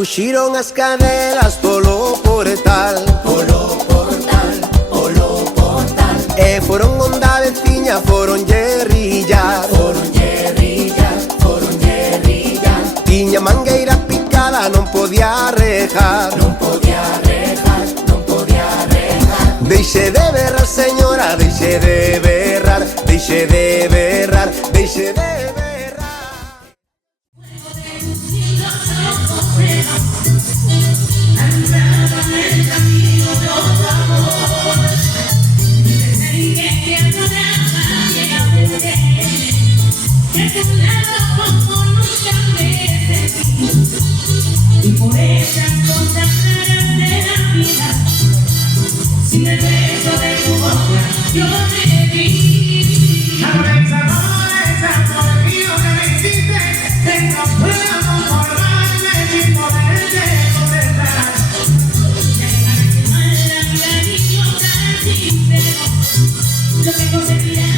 fuxiron as canelas polo portal, polo portal, polo portal. E foron onda veciña, foron guerrillas, foron guerrillas, foron guerrillas. Tiña mangueira picada, non podía rejar, non podía rejar, non podía rejar. Deixe de berrar, señora, deixe de berrar, deixe de berrar, deixe de berrar. Y por esas cosas raras de la vida, sin el beso de tu boca, yo me vi. Ahora ese amor mío que me hiciste, que no puedo conformarme sin poderte contestar. Dejarte mal la vida y yo tan sincero, lo que conseguirás.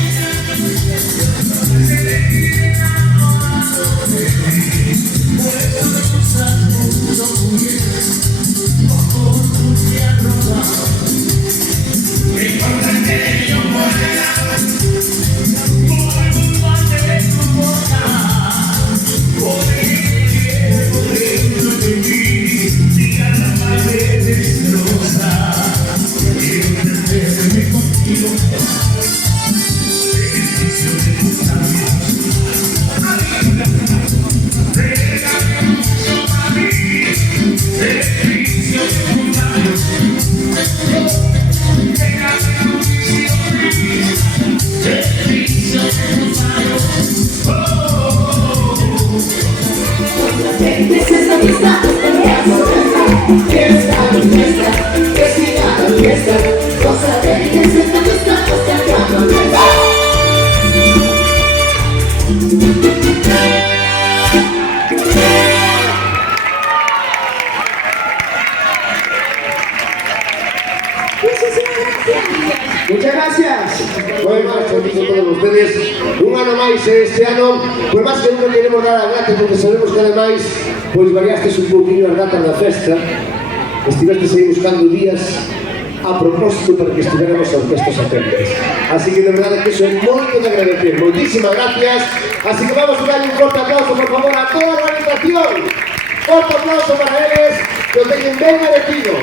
Muchas gracias. Bueno, saludos a todos ustedes. Un ano máis este ano, pois máis que nunca queremos dar a gracias porque sabemos que ademais pois variastes un pouquinho as datas da festa. Estivestes aí buscando días a propósito para que estiveramos a orquestas satélites. Así que de verdade que iso é moito de agradecer. Moitísimas gracias. Así que vamos a dar un corto aplauso, por favor, a toda a organización. Corto aplauso para eles, que o teñen ben merecido.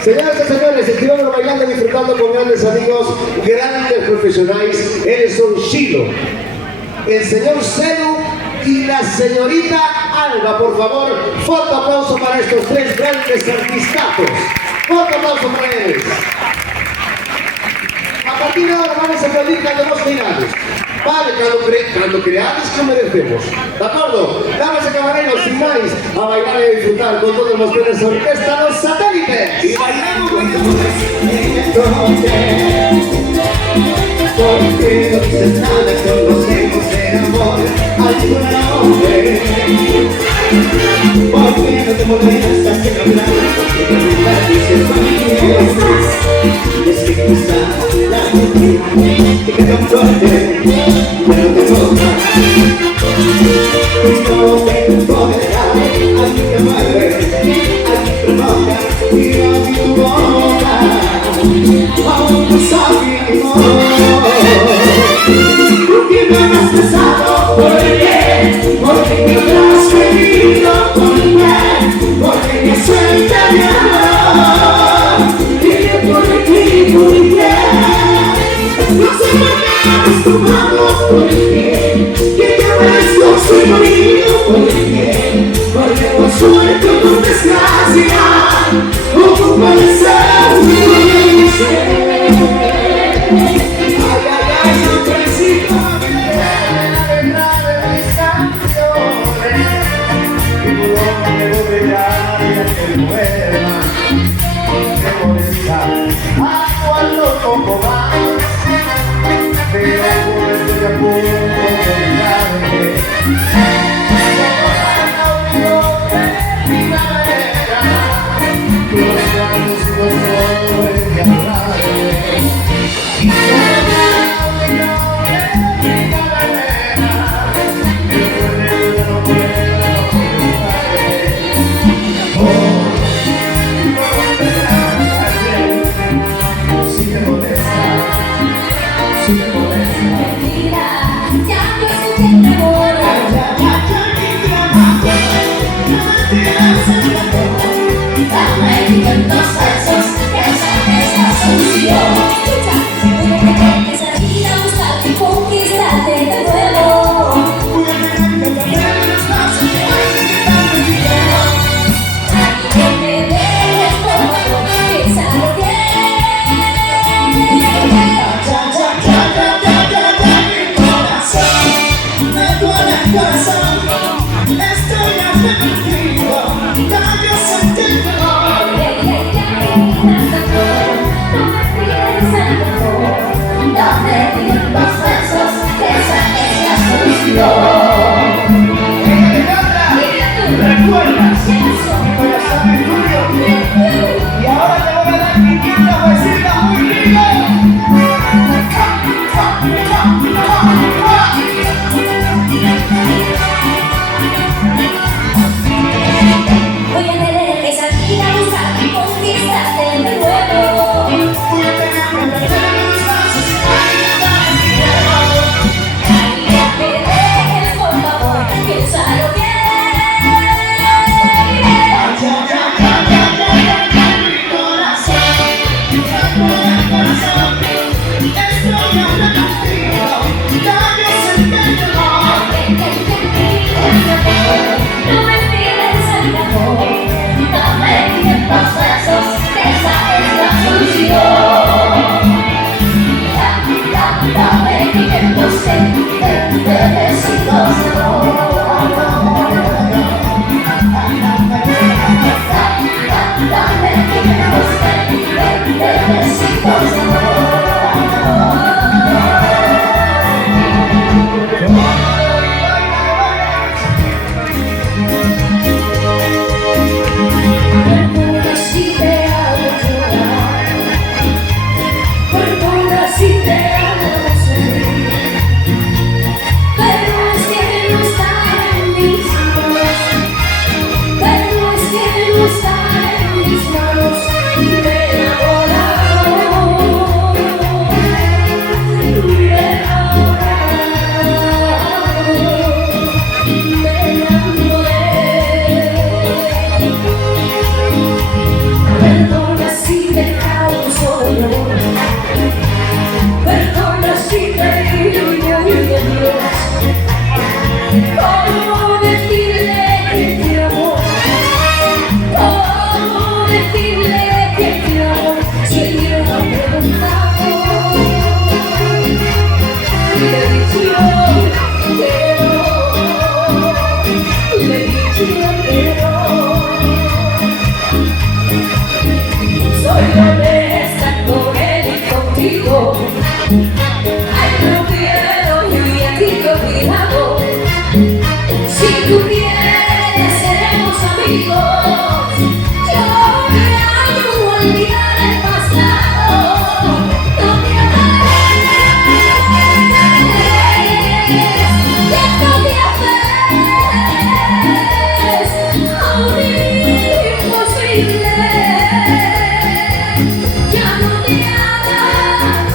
Señoras e señores, estivemos bailando e disfrutando con grandes amigos, grandes profesionais. Eles son Xilo, el señor Selu y la señorita Alba. Por favor, fuerte aplauso para estos tres grandes artistazos. Fuerte aplauso para ellos. A partir de ahora vamos a aplaudir cando nos mirades. Vale, cando creades que merecemos. De acordo? Damas e caballeros, sin máis, a bailar e disfrutar con todos vostedes a orquesta dos satélites. Y bailamos porque no dices nada, conocemos el amor al tu nombre. Porque no te molestas en hablar, porque te olvidas, dices conmigo estás. Es que quizá la mujer que te fuerte, pero te toca. No me poderá, a ti te mueve, a ti te provoca, y a ti tu boca. Aún no sabemos porque me has besado, porque me has querido conmigo, porque me suelta mi amor, y por aquí muy bien. No sé por qué acostumbramos por el bien, que ya ves no soy bonito por el bien, porque por suerte o por desgracia, como puede ser mi ser. Pero por estoy a punto de olvidarme. Si tú quieres seremos amigos. Yo me ayudo a olvidar el pasado. No te aferres a un imposible. Ya no te hagas,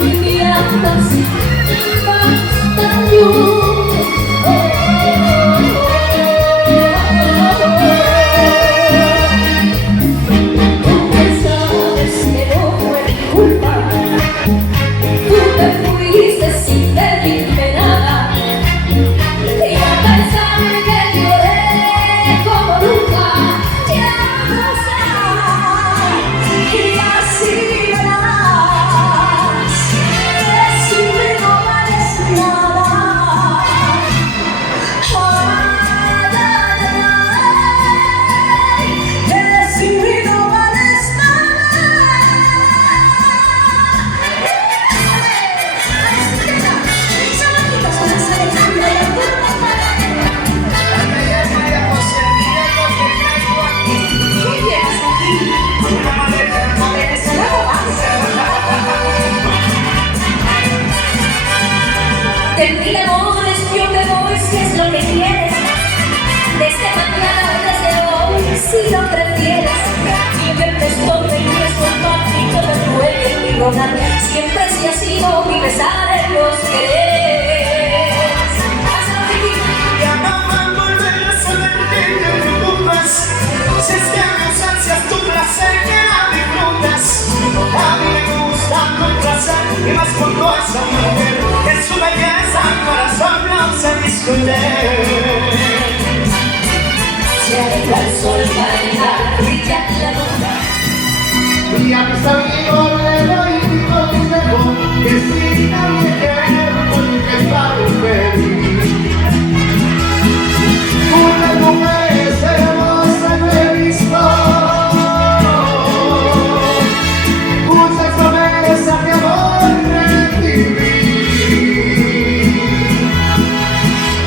ni me hagas más daño. De mil amores yo te doy si es lo que quieres. Desde mañana o desde hoy si lo prefieres. Y que te estorbe y es romántico de duele mi hogar. Siempre si ha sido mi pesar en los quereres. Ya no va a volver a solerte, no te preocupes. Si es que mis ansias tu placer que la disfrutas. A mí me gusta tu placer y más cuando esa mujer que su belleza al corazón no se discute. Se aleja el sol para dejar brillar la luna. Y a mis amigos le doy mi consejo, que si nadie quiere, porque está feliz. Una mujer hermosa no he visto, muchas promesas de amor recibí.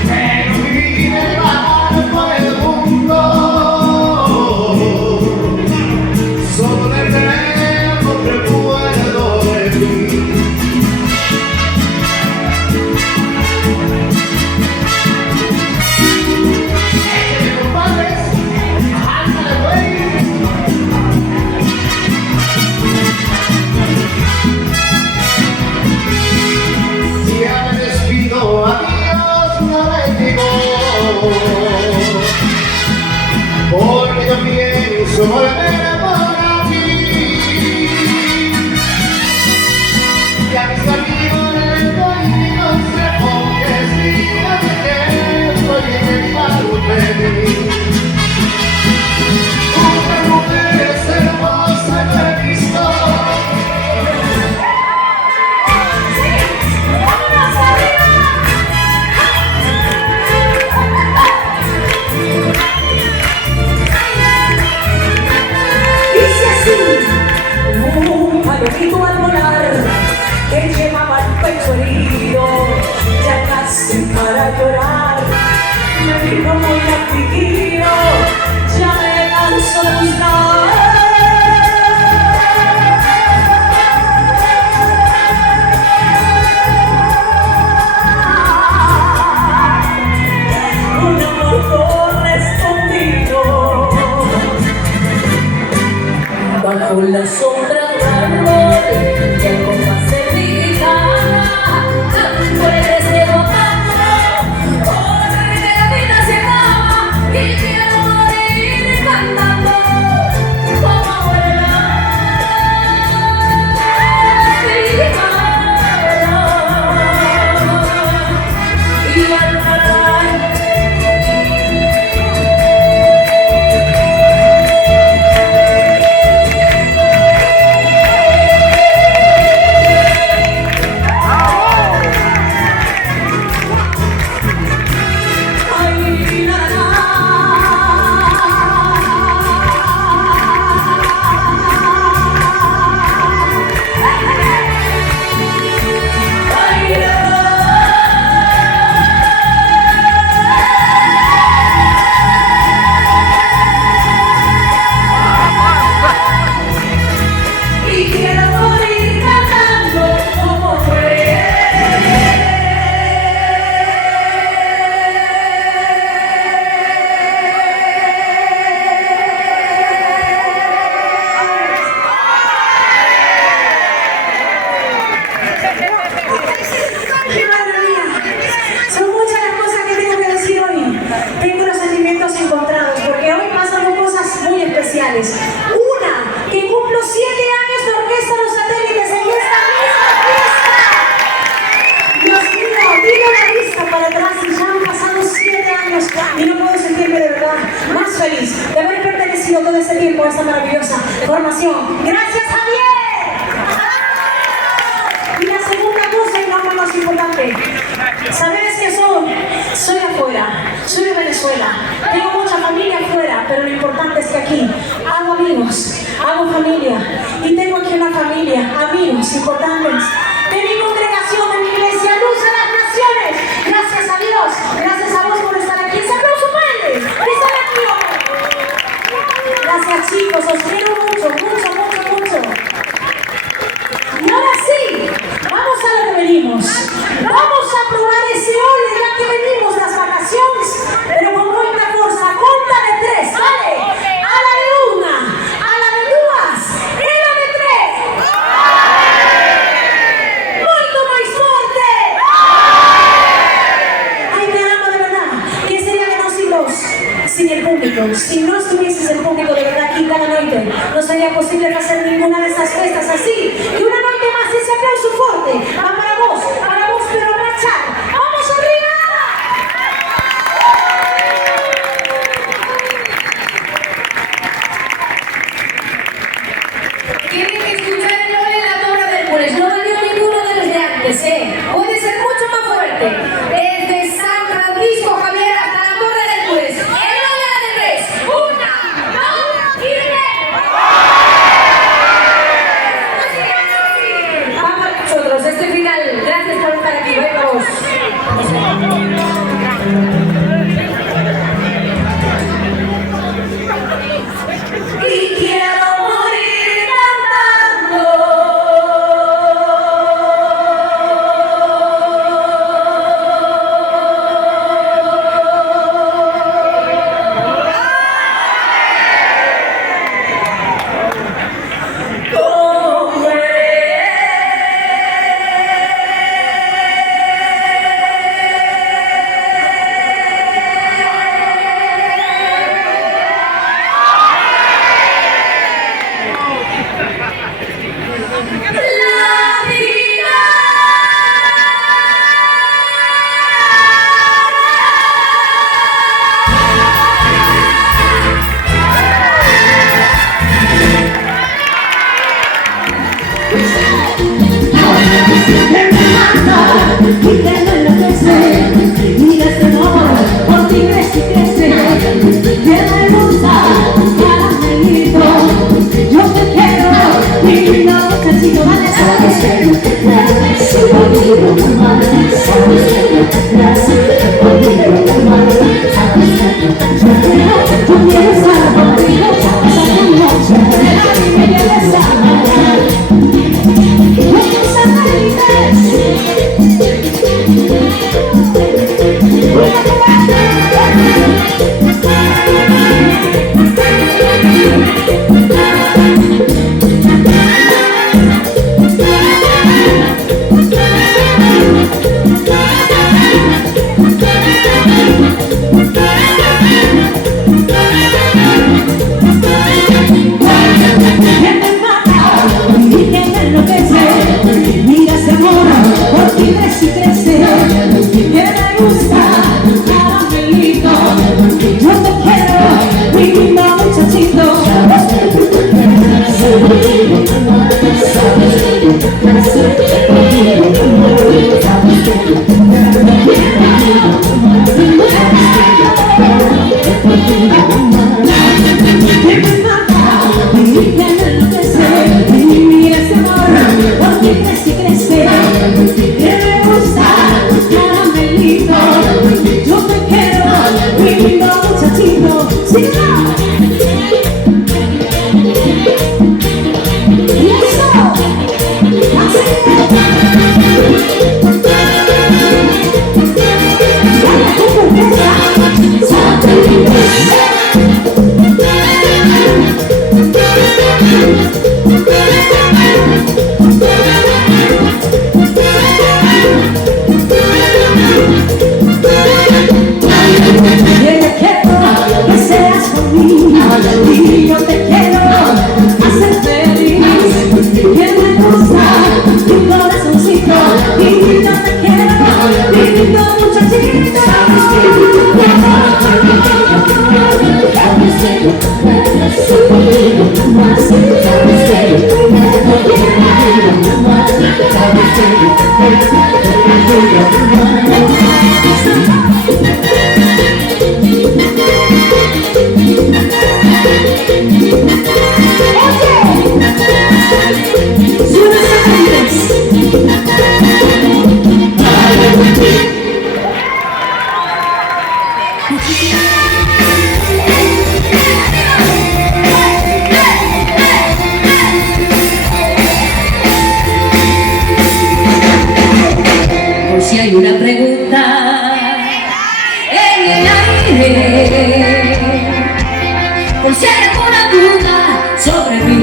Pero vivir el bar por el mundo, solo le tengo recuerdo de ti. Échale, compadres, ándale, güey. Ya me despido, adiós, no le digo, porque yo pienso volver para ti. Y a mis amigos les doy mi consejo, que sigan mi tiempo y en el paro feliz. Una mujer hermosa no he visto. Dice así, un palomito al volar que llevaba el pecho herido, ya casi para llorar, me dijo muy afligido, ya me canso de buscar un amor correspondido. Bajo la sombra de un árbol que con más dignidad puedes derrotarlo, porque la vida se acaba y quiero morir cantando como abuela y al cantar país, de haber pertenecido todo ese tiempo a esta maravillosa formación. ¡Gracias, Javier! Y la segunda cosa, y no menos importante, ¿sabes qué soy? Soy de afuera, soy de Venezuela, tengo mucha familia afuera, pero lo importante es que aquí hago amigos, hago familia, y tengo aquí una familia, amigos importantes, de mi congregación, de mi iglesia, Luz de las Naciones. Gracias a Dios, gracias a vos por estar aquí. ¡Ese aplauso fuerte! ¡Están aquí hoy! Gracias, chicos, os quiero mucho, mucho, mucho, mucho. Y ahora sí, vamos a lo que venimos. Vamos a probar ese ole ya que venimos las vacaciones, pero con mucha fuerza. Cuenta de 3, ¿vale? A la de 1, a la de 2, y a la de 3. ¡Molto más fuerte! Ay, te amo de verdad. ¿Qué sería de nosotros sin el público? Si no estuvieses el público de verdad aquí cada noche, no sería posible hacer ninguna de estas fiestas así. Y una noche más, ese aplauso fuerte va para vos, pero marchar. ¡Vamos arriba! Tienen que escuchar el ole en la Torre del Hércules. No valió ninguno de los de antes, Puede ser mucho más fuerte. Desde San Francisco Javier hasta la Torre del Hércules. El ole a la de 3. 1, 2 y 3. Vamos a nosotros, este final. Gracias por estar aquí. Vamos. Y quiero morir cantando. Yo te quiero, mi lindo muchachito. Por si hay una pregunta en el aire, por si hay alguna duda sobre mí,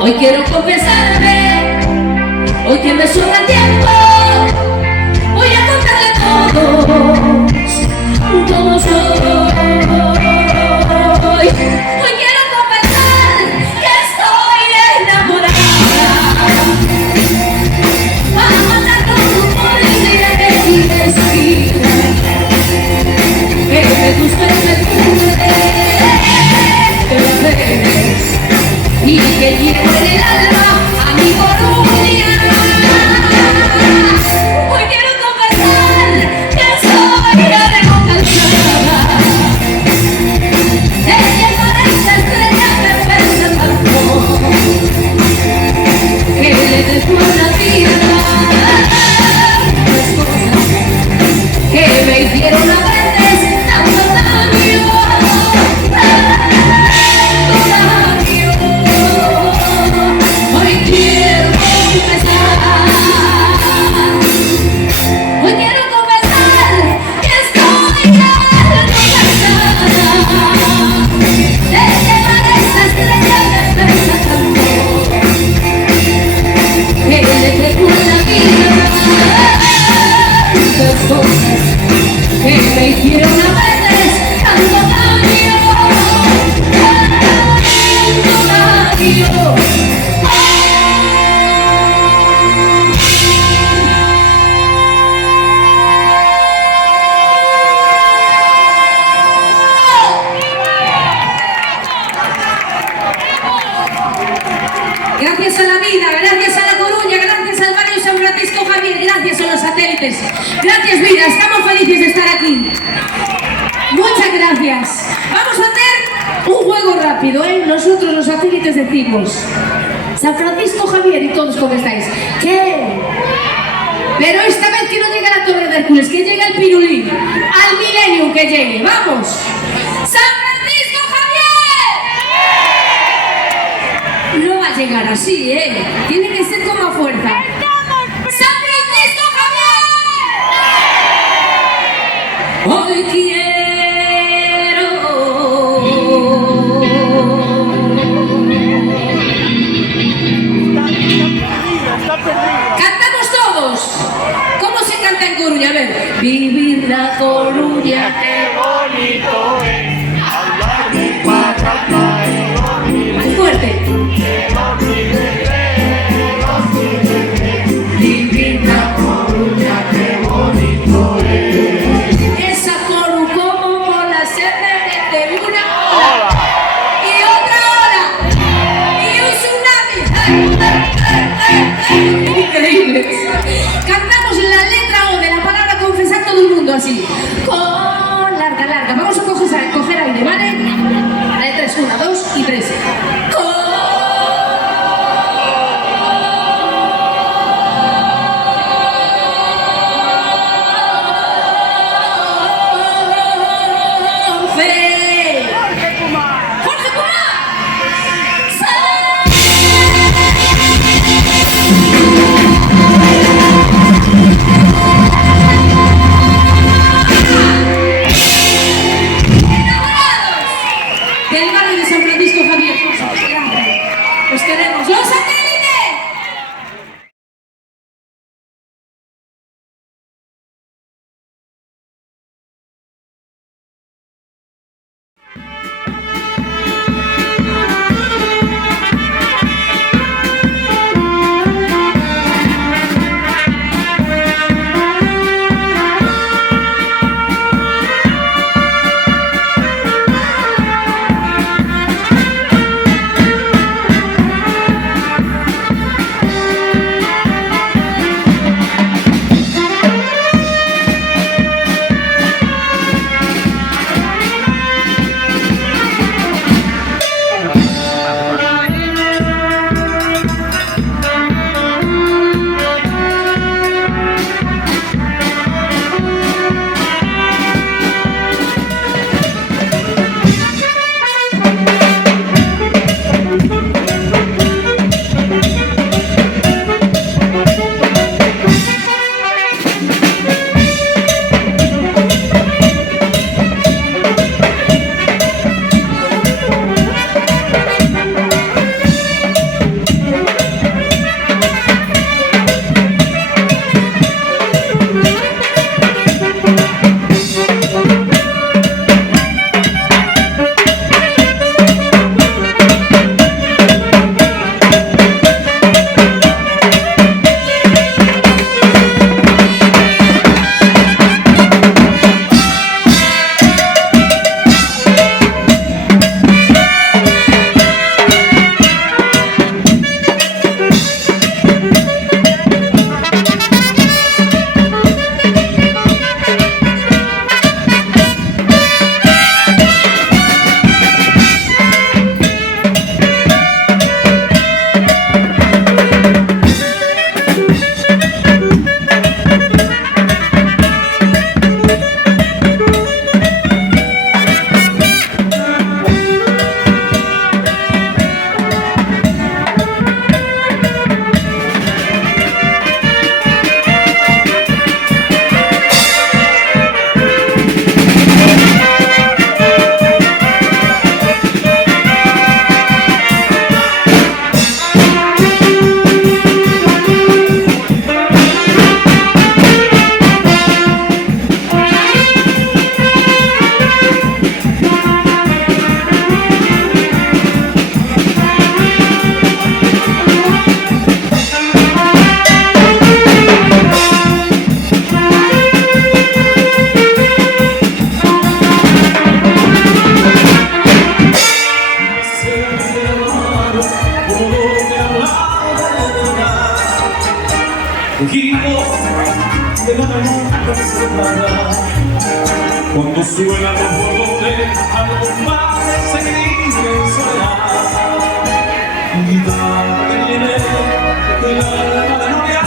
hoy quiero confesarme, hoy que me sobra tiempo, voy a contarle todos hoy. Hoy quiero confesar que estoy enamorada. Que tus perfumes y que llevo en el alma a mi Coruña. Hoy quiero confesar que soy recompensa. Ella parece estrella que pesa tanto, que le dejó la vida las cosas que me hicieron a veces tanto daño. Hoy quiero confesar, hoy quiero confesar que estoy cansada de llevar esa estrella que pesa tanto, que le dejó la vida las cosas que me hicieron a veces tanto daño, tanto daño. Gracias a la vida, gracias a la Coruña, gracias al barrio San Francisco Javier, gracias a los satélites, gracias vida, estamos felices de estar aquí. Muchas gracias. Vamos a hacer un juego rápido, ¿eh? Nosotros los satélites decimos San Francisco Javier y todos como estáis. ¿Qué? Pero esta vez que no llegue la Torre de Hércules, que llegue el Pirulí, al Millennium que llegue. ¡Vamos! ¡San Francisco Javier! No va a llegar así, ¿eh? Tiene que ser con más fuerza. ¡San Francisco Javier! Hoy quiero. Cantamos todos. ¿Cómo se canta en Coruña? A ver. Vivir la Coruña, qué bonito es. Más fuerte. Vivir la Coruña, qué bonito es. Esa Coru como mola, se merece una hora y otra hora y un tsunami. Increíbles. Cantamos la letra O de la palabra confesar todo el mundo así. Con larga, larga. Vamos a coger aire, ¿vale? La de 3, 1, 2 y 3. nunca se separará. Cuando suena los bordones, algo más de seguir en soledad. Guitarra que tiene el alma de novia,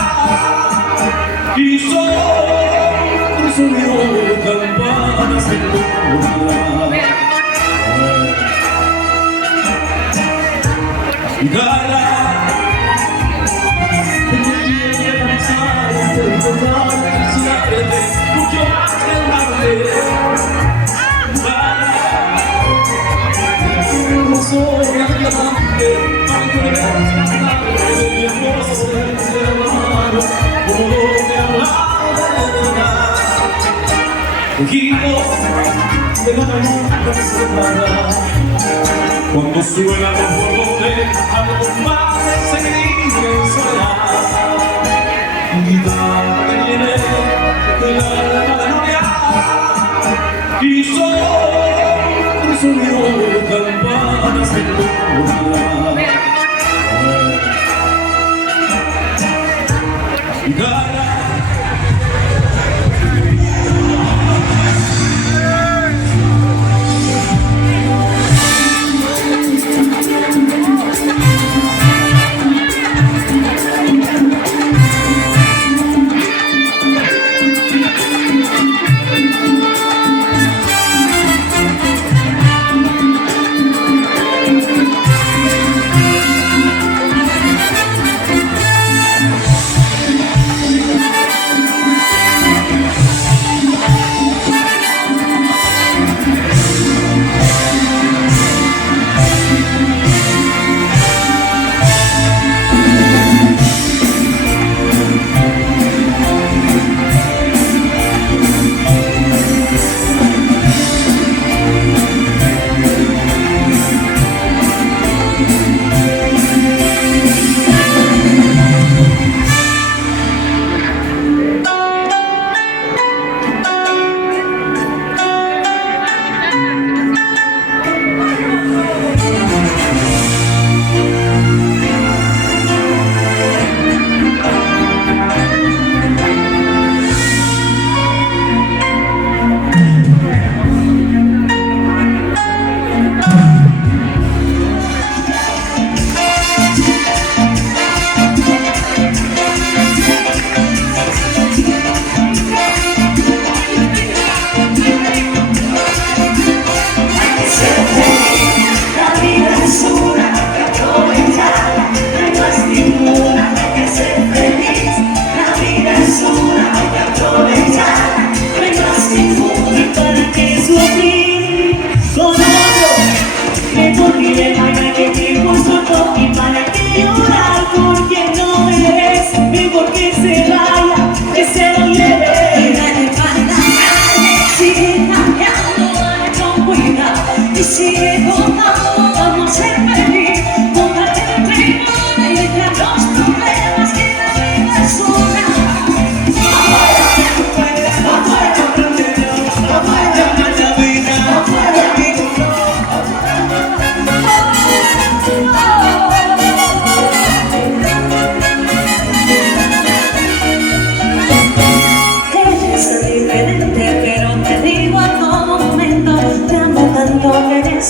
y son sonido de campanas de luna. Guitarra que no quiere pasar entre total felicidad, mucho más que el arte. No soy la diamante, aunque me veas tarde, y entonces de la mano, como me hablaba de verdad. Equipo de la nunca se separará. Cuando suena los bordones, algo más de seguir en soledad. Guitarra que tiene el alma de novia, y son sonido de campanas de luna. Guitarra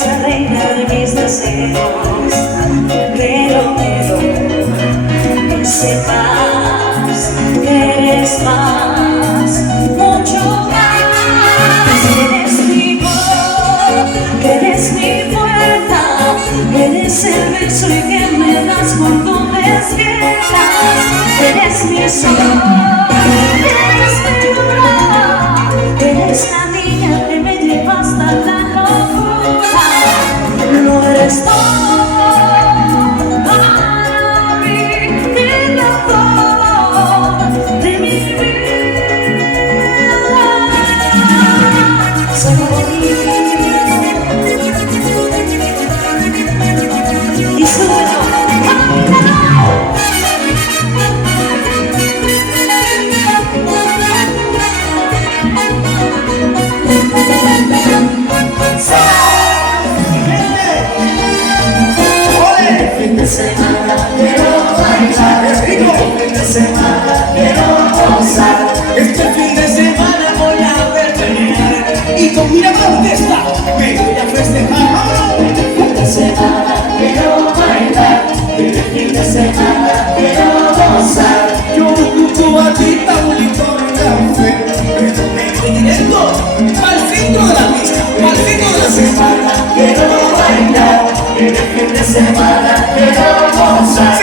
La reina de mis deseos, pero que sepas que eres más, mucho más. Eres mi voz, eres mi puerta, eres el beso y que me das cuando me despiertas. Eres mi sol, eres mi luna, eres la niña que me lleva hasta la locura. No eres todo para mí, el amor de mi vida. Soy bonita y sueño. Fin de semana quiero bailar, fin de semana quiero gozar, este fin de semana. y directo al centro de la pista, al centro de la semana. Quiero bailar, en el fin de semana quiero gozar.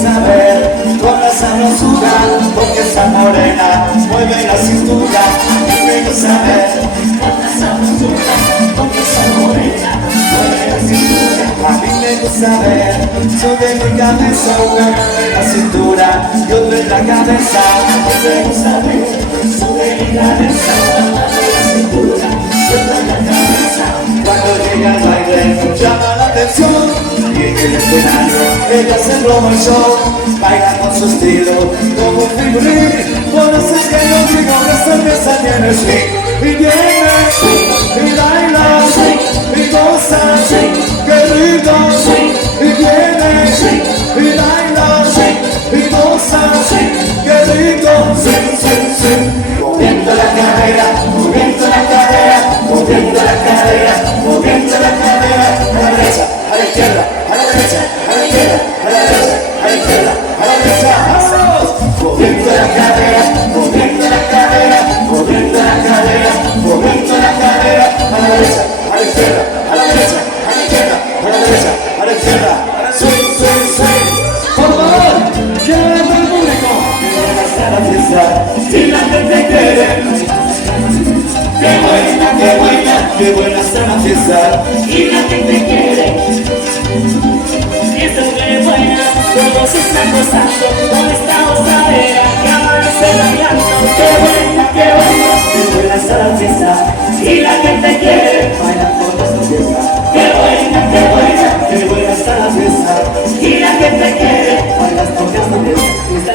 Saber con la sabrosura, porque esa morena mueve la cintura. Quiero saber con la sabrosura, porque esa morena mueve la cintura. A mí me gusta ver sobre mi cabeza una mano en la cintura y otra en la cabeza. A mí me gusta ver sobre mi cabeza una mano en la cintura y otra en la cabeza. Cuando llega el baile llama la atención. Y en el escenario ella se roba el show, baila con su estilo como un figurín. Por eso es que yo digo que esta pieza tiene swing. Y viene y baila y goza, qué rico. Y viene y baila y goza, qué rico. Moviendo la cadera, moviendo la cadera, moviendo la cadera, moviendo la cadera. A la derecha, a la izquierda, a la derecha, a la izquierda, a la derecha, a la izquierda, a la derecha. ¡Vamos! Moviendo la cadera, moviendo la cadera, moviendo la cadera, moviendo la cadera. A la derecha, a la izquierda, a la derecha, a la izquierda, a la derecha, a la izquierda. Swing, swing, swing. Por favor, quiero ver al público. Quiero estar a fiesta y la gente quiere. Qué buena está la fiesta y la gente quiere. Fiesta muy buena, todos están gozando con esta gozadera que amanece bailando. Qué buena está la fiesta y la gente quiere bailar por esta fiesta. Qué buena está la fiesta y la gente quiere bailar por esta fiesta.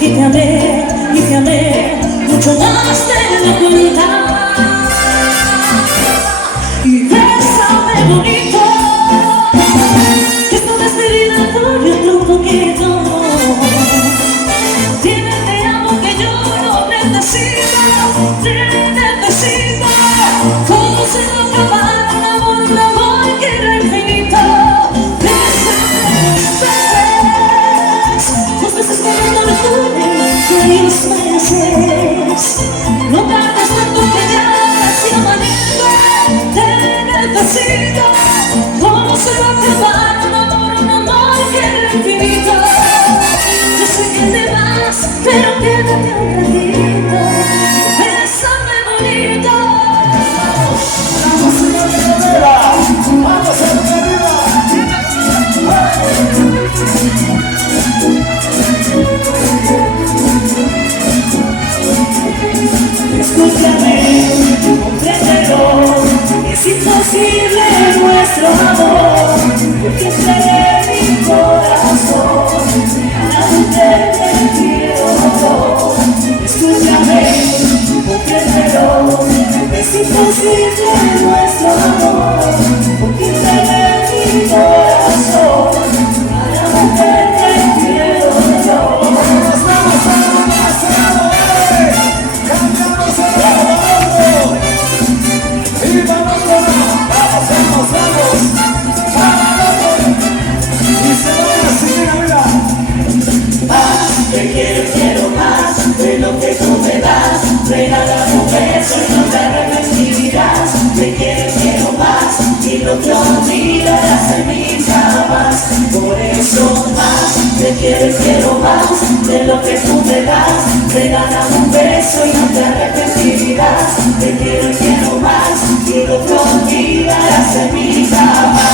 Y te amé mucho más de la cuenta. Y bésame bonito, que esta despedida dure otro poquito. Dime te amo que yo lo necesito, te necesito. Como se va a acabar un amor que era infinito. Bésame, dos veces que no lo tuve. Los meses, no tardes tanto que ya se amanece. Te necesito, ¿cómo se va a acabar un amor que era infinito? Yo sé que te vas, pero quédate un ratito. Bésame bonito. Vamos a la cadera, vamos a la cadera. Escúchame, compréndelo, es imposible nuestro amor, porque entregué mi corazón a la mujer del cielo. Escúchame, compréndelo, es imposible nuestro amor, porque entregué mi corazón a la mujer del cielo. Quiero más de lo que tú me das. Regálame un beso y no te arrepentirás. Te quiero más y lo que olvidarás de mí jamás. Por eso más, te quiero más de lo que tú me das. Regálame un beso y no te arrepentirás. Te quiero más y lo que olvidarás de mí jamás.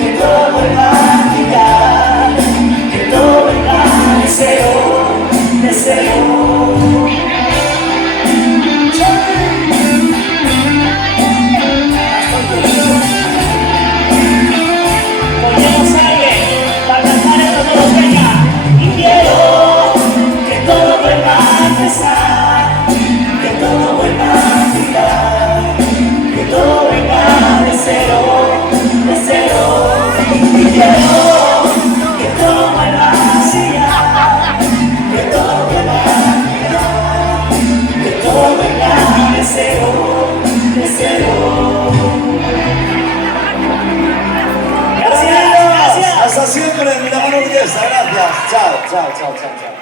Que todo vuelva a girar, que todo vuelva a ser. Ponemos aire para cantar esto todos, venga. Y quiero que todo vuelva a empezar, que todo vuelva a girar, que todo venga de cero, de cero. Y quiero que todo vuelva a girar, que todo vuelva a girar, que todo venga de cero, de cero. Gracias, gracias. Hasta siempre, mi mano belleza. Gracias. Chao, chao, chao, chao, chao.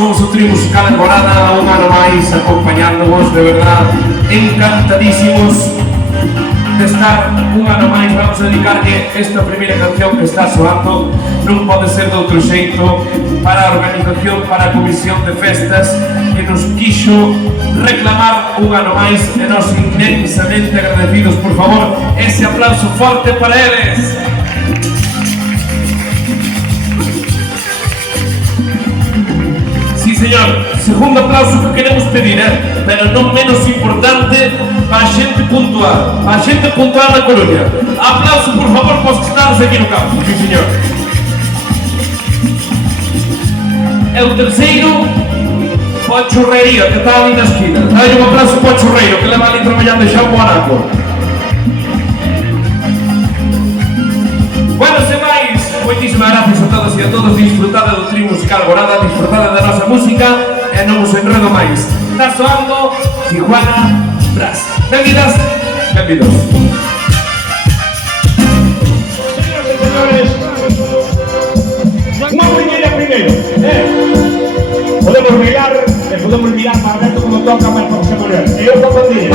Somos o trío musical Alborada, un ano máis acompañándonos, de verdad, encantadísimos de estar un ano máis. Vamos a dedicarlle esta primeira canción que está soando, non pode ser de outro xeito, para a organización, para a comisión de festas que nos quixo reclamar un ano máis e nos inmensamente agradecidos. Por favor, ese aplauso forte para eles. Señor, segundo aplauso que queremos pedir, pero non menos importante, para a xente puntual na Coruña. Aplauso, por favor, para os que estamos aquí no campo, sí, señor. E o terceiro, para o churrerío, que está ali na esquina. Dai un aplauso para o churreiro, que leva ali traballando xa un monaco. Bueno, sen máis, moitísimas gracias a todos e e a todos disfrutada do trío musical Gorada, disfrutada da nosa música e non os enredo máis. Está soando Tijuana Brass. Benvidas, benvidos. Señores, unha primeira primeiro, podemos mirar e podemos mirar para ver como toca para que se poner. E eu toco el día.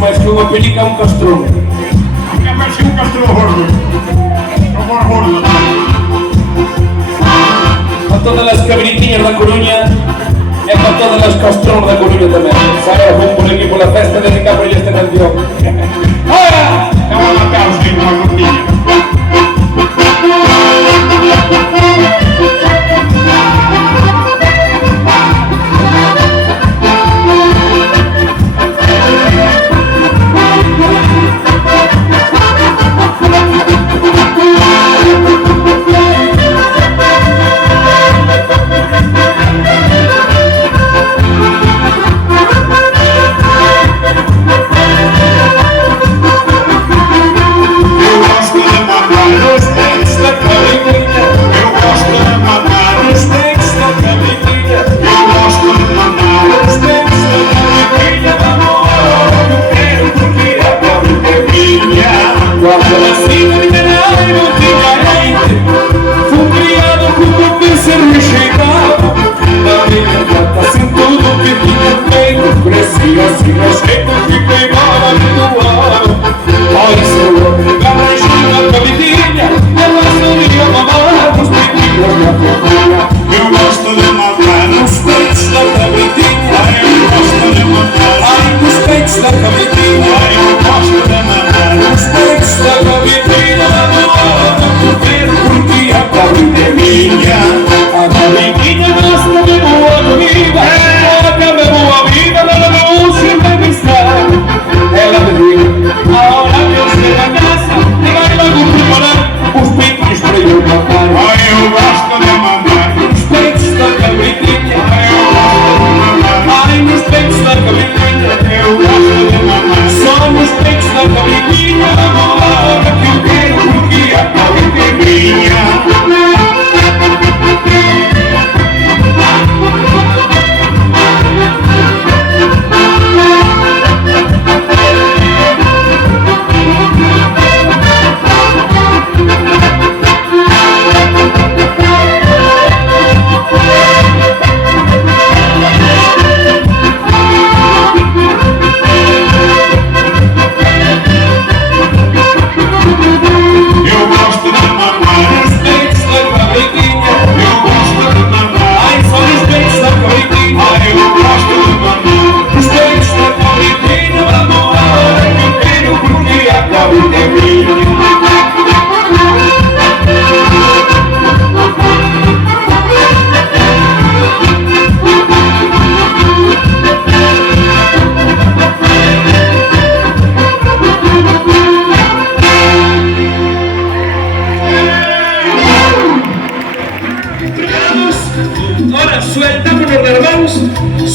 máis que unha pelica un castrón. Que parece un castro gordo. Como a gordo. A todas as cabritiñas da Coruña e para todas as castrón da Coruña tamén. Sabes, vou por aquí pola festa e dedicamos esta canción. Ahora! Te voy a matar os que unha gordinha.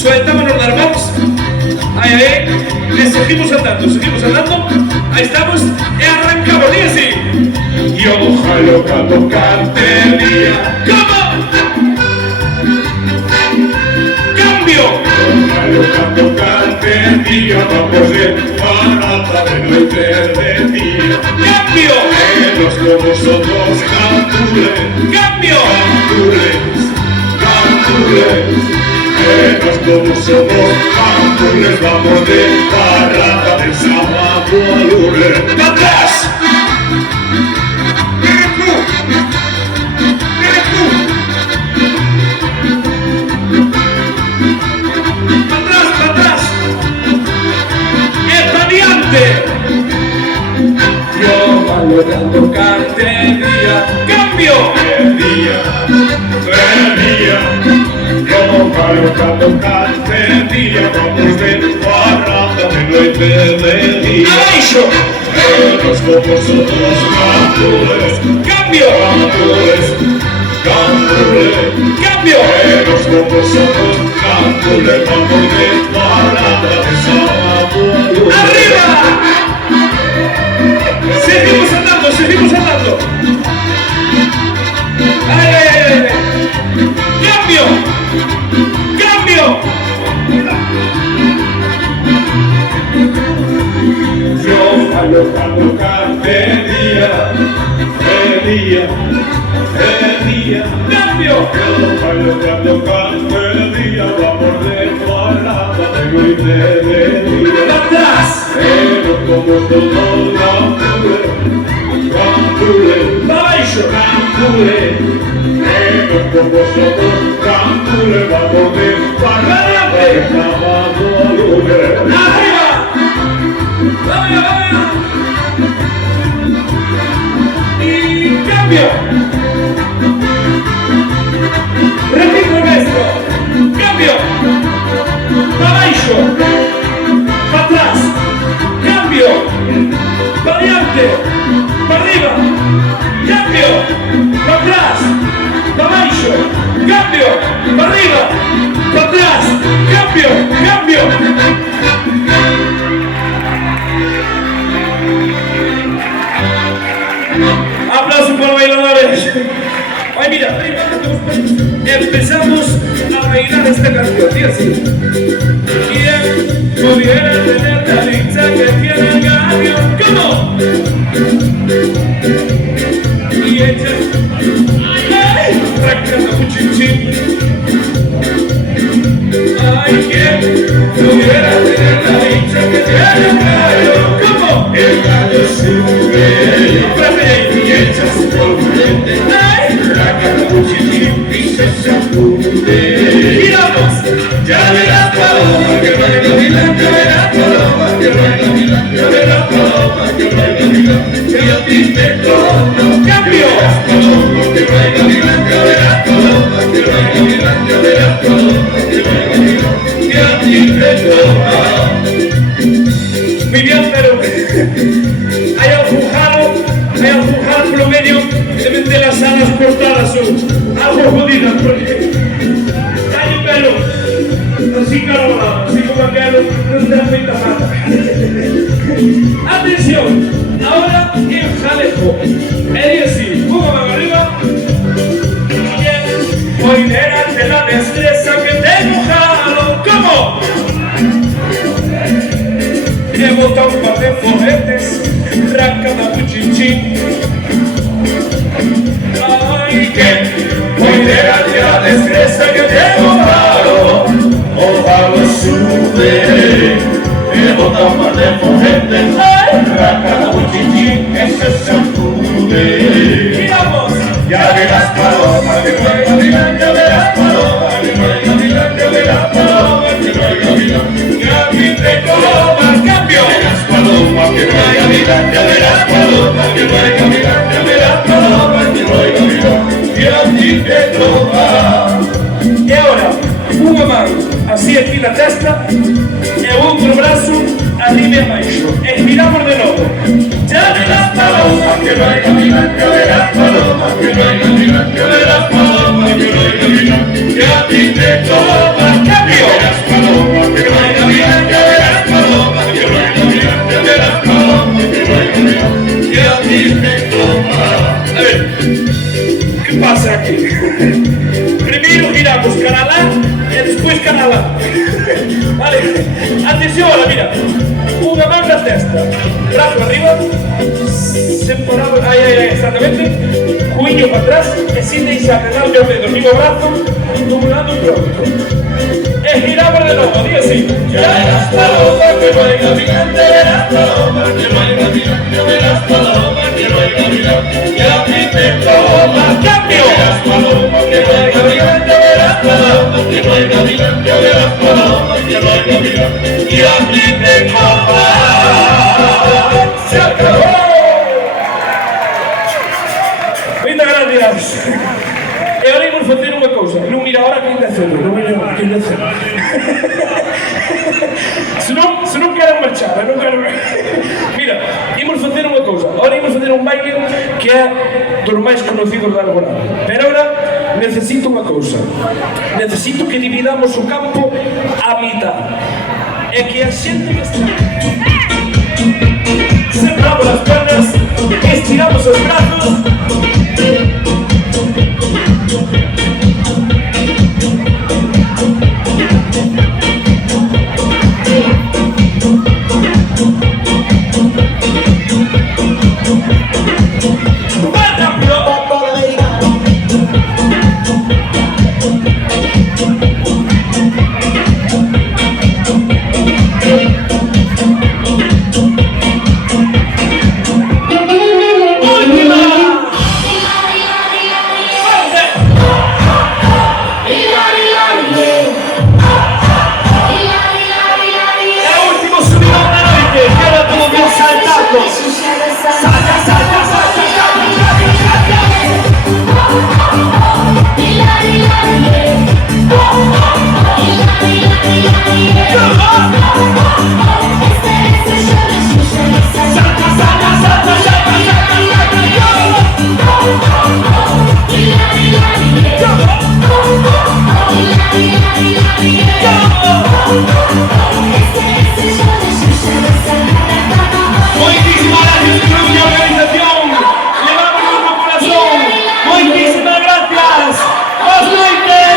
Sueltámonos las manos. Ahí, le seguimos andando. Ahí estamos, y arrancamos, y así. Y ojalá tocarte día. ¿Cómo? ¡Cambio! Ojalá tocarte día, vamos de parada de noite de día. ¡Cambio! Los como somos cantules. ¡Cambio! Cantules. Nos como somos cantules, vamos de parada de sábado a lunes. ¡Atrás! ¡Mira tú! ¡Atrás! ¡Está diante! Yo valoro tocarte día. ¡Cambio! El día. Yo valoro tocarte día. Vamos de parada de noite de día. ¡Abaixo! Los como somos cantules. ¡Cambio! Cantules. ¡Cambio! Los como somos cantules. Vamos de parada de sábado. ¡Arriba! Seguimos andando. ¡Ay! ¡Cambio! Yo fallo tocarte día. ¡Cambio! Yo fallo tocarte día. Vamos de parada de noite de día. ¡Atrás! Abaixo, arriba, y cambio. Repito esto, cambio, para abaixo, para atrás, cambio, para adelante, para arriba, cambio, para atrás, para abaixo, cambio, para arriba, para atrás, cambio, cambio. Aplauso para los bailadores. Ay, mira, empezamos a bailar esta canción, y así. ¿Quién pudiera tener la dicha que tiene el gallo? ¿Cómo? Y ella, ay, tracando un chinchín. Ay, ¿quién pudiera tener la dicha que tiene el gallo? ¿Cómo? El gallo sube, y echa su polvoriente. Ay, tracando un chinchín y se sacude. ¡Giramos! Ya verás paloma, que ruega Milán, ya verás paloma, que ruega Milán, ya verás paloma, que ruega Milán, que a ti te toca. ¡Cambio! Paloma, que ruega Milán, ya verás paloma, que ruega Milán, ya verás paloma, que ruega Milán, que a ti te toca. Muy bien, pero hay algo por lo medio deben de las alas cortadas o algo jodidas porque hay un pelo así carolado, así como aquello no está feita nada. Atención, ahora en jalejo, es así, una mano arriba, hoy delante la destreza que tengo jalo, ¿cómo? He botado un par de foguetes, racada un chinchín. Ay, que hoy delante la destreza que tengo jalo, ojalá sube. He botado un par de foguetes, racada un chinchín, que se sacude. ¡Giramos! Ya verás paloma, que ruega Milán, ya verás paloma, que ruega Milán, ya verás paloma, que ruega Milán, que a ti te coma. ¡Cambio! Verás paloma, que ruega Milán, ya verás paloma, que ruega Milán, ya verás paloma, que ruega Milán, que a ti te toma. Y ahora, una mano así aquí la testa, y otro brazo arriba y abaixo. Giramos de nuevo. Ya verás paloma, que ruega Milán, ya verás paloma, que ruega Milán, ya verás paloma, que ruega Milán, que a ti te toma. ¡Cambio! Verás paloma, que ruega Milán, ya verás paloma, que ruega Milán, ya verás paloma, que ruega Milán, que a ti te toma. A ver, ¿qué pasa aquí? Primero giramos canalá y después canalá. Vale, atención ahora, mira. Una mano en la testa, brazo arriba, separado, exactamente, cuello para atrás, y sin desapegar el dedo, el mismo brazo, de un lado y otro. Giramos de nuevo, diga así. Ya verás paloma, que ruega Milán, ya verás paloma, que ruega Milán, ya verás paloma, que ruega Milán, que a ti te toma. ¡Cambio! Verás paloma, que ruega Milán, ya verás paloma, que ruega Milán, ya verás paloma, que ruega Milán, que a ti te toma. ¡Se acabó! Muchas gracias. E ahora imos facer unha cousa. Non mira ahora que ainda cedo. Non mira ahora que ainda cedo. Se non quero marchar, non quero... Mira, imos facer unha cousa. Ahora imos facer un baile que é dos máis conocidos da Alborada. Pero ahora necesito unha cousa. Necesito que dividamos o campo a mitad. E que a xente que está... Separamos as pernas, estiramos os brazos. Muchísimas gracias, club de organización. Le damos nuestro corazón. Muchísimas gracias. ¡Buenas noches!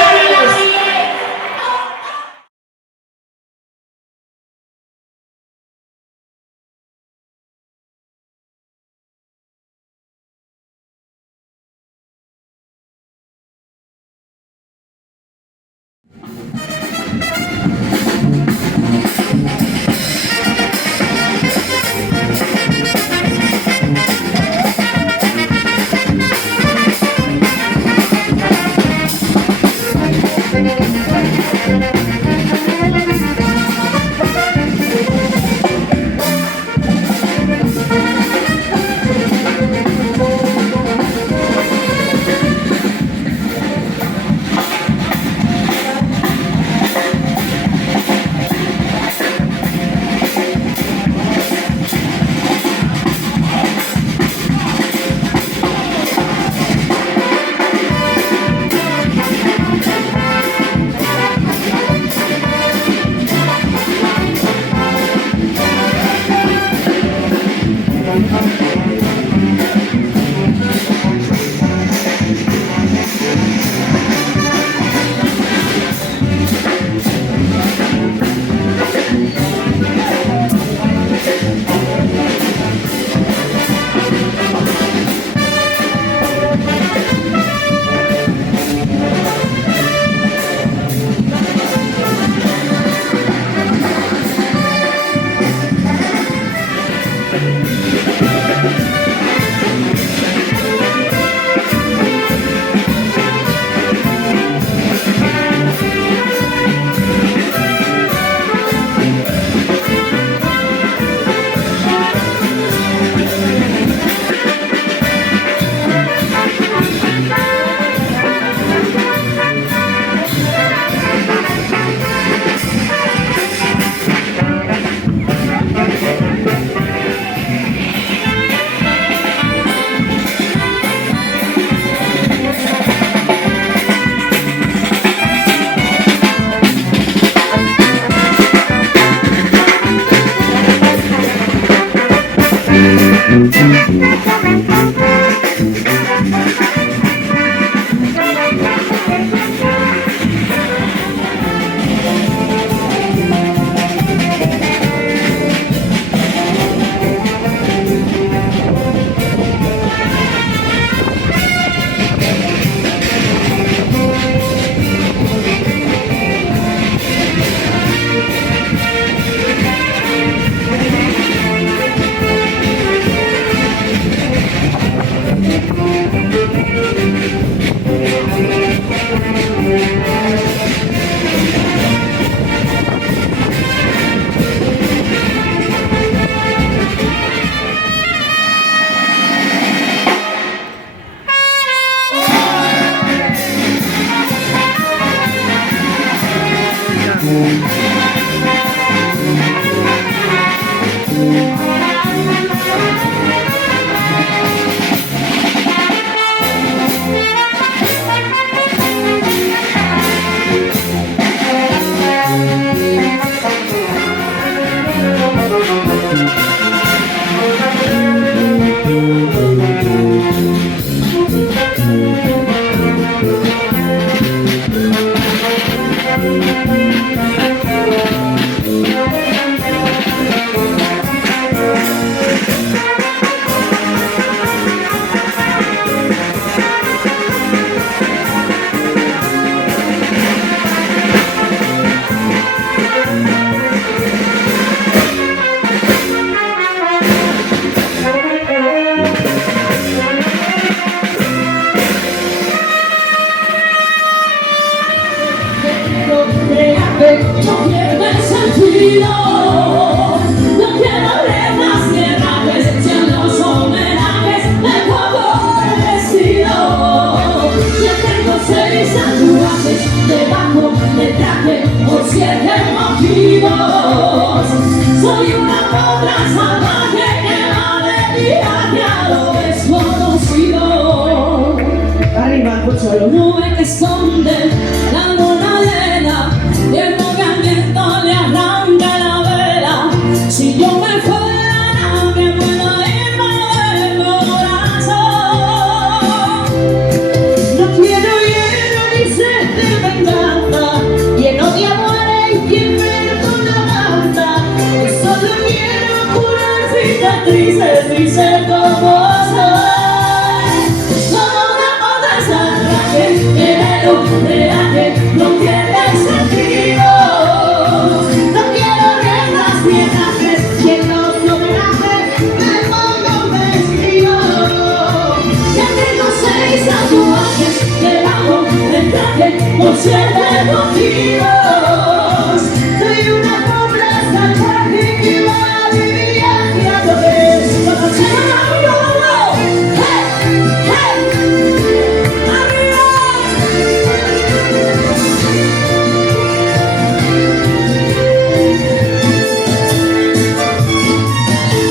Debajo del traje, por si el motivos. Soy una potra salvaje que va de viaje a lo desconocido. Arriba, escucho la nube que esconde la luna llena y el movimiento le arranca la vela. Si yo me fuera, nadie pueda irme del corazón. No quiero hielo ni sed de venganza, lleno de amor y quien me mata. Yo solo quiero curar cicatrices y ser como soy. Solo una potra salvaje que no tiene sentido. No quiero reglas ni enlaces, y en los homenajes me pongo un vestido. Ya tengo 6 tatuajes debajo del traje por 7 motivos. Soy una pobre salvaje que va de viaje a lo desconocido. ¡Hey! ¡Hey! ¡Arriba!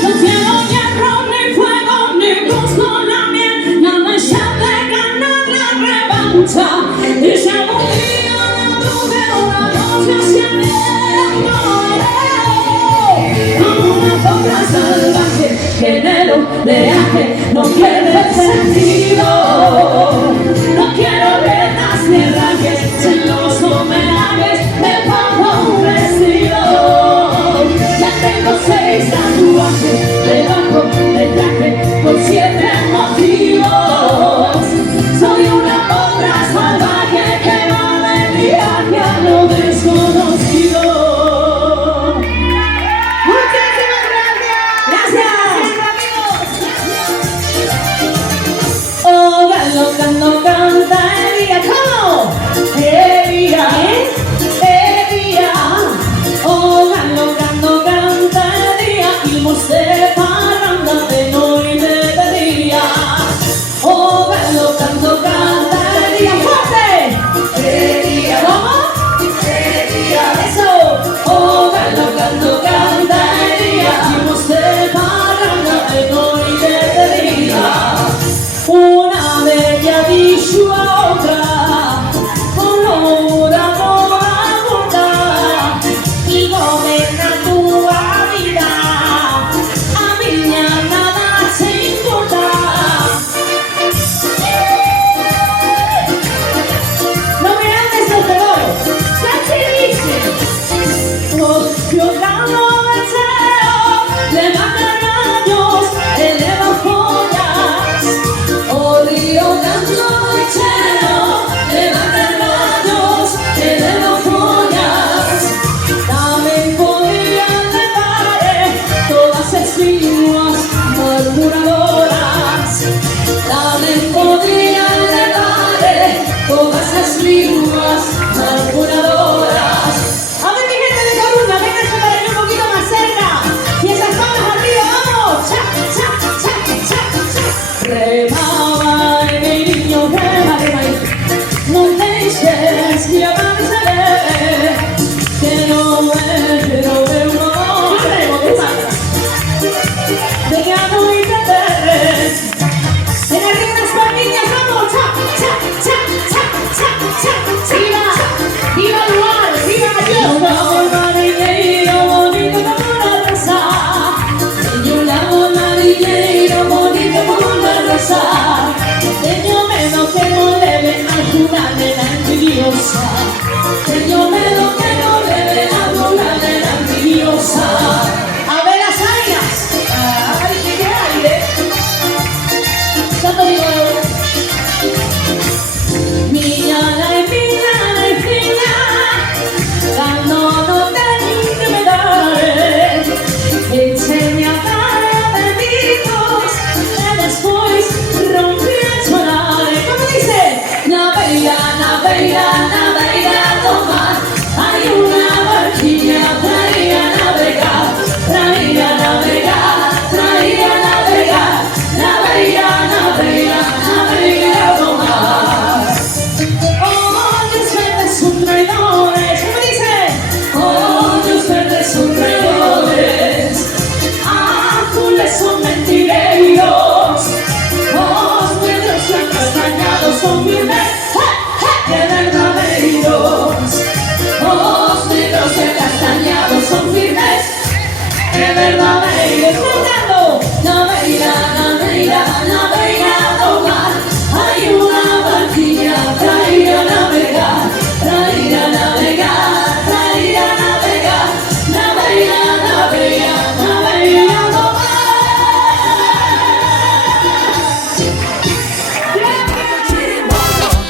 No quiero hierro, ni fuego, ni cruz con la miel. La ansia de ganar la revancha. Y si algún día no tuve una noche hacia mí, como una potra salvaje que en el oleaje no pierde sentido. No quiero vetas ni rajes, en los homenajes me pongo un vestido. Ya tengo 6 tatuajes debajo del traje por 7 motivos. Soy una potra salvaje que va de viaje a lo desconocido. Muchísimas gracias. Gracias, amigos. verdad veira, escuchando, naveira do mar, hay una barquilla para ir a navegar, para ir a navegar, para ir a navegar, naveira do mar.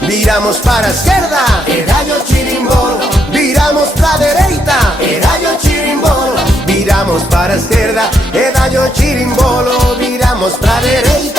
Viramos para a esquerda, erallo chirimbolo. Viramos para a dereita, erallo chirimbolo. Viramos para a esquerda, erallo chirimbolo. Viramos para a dereita.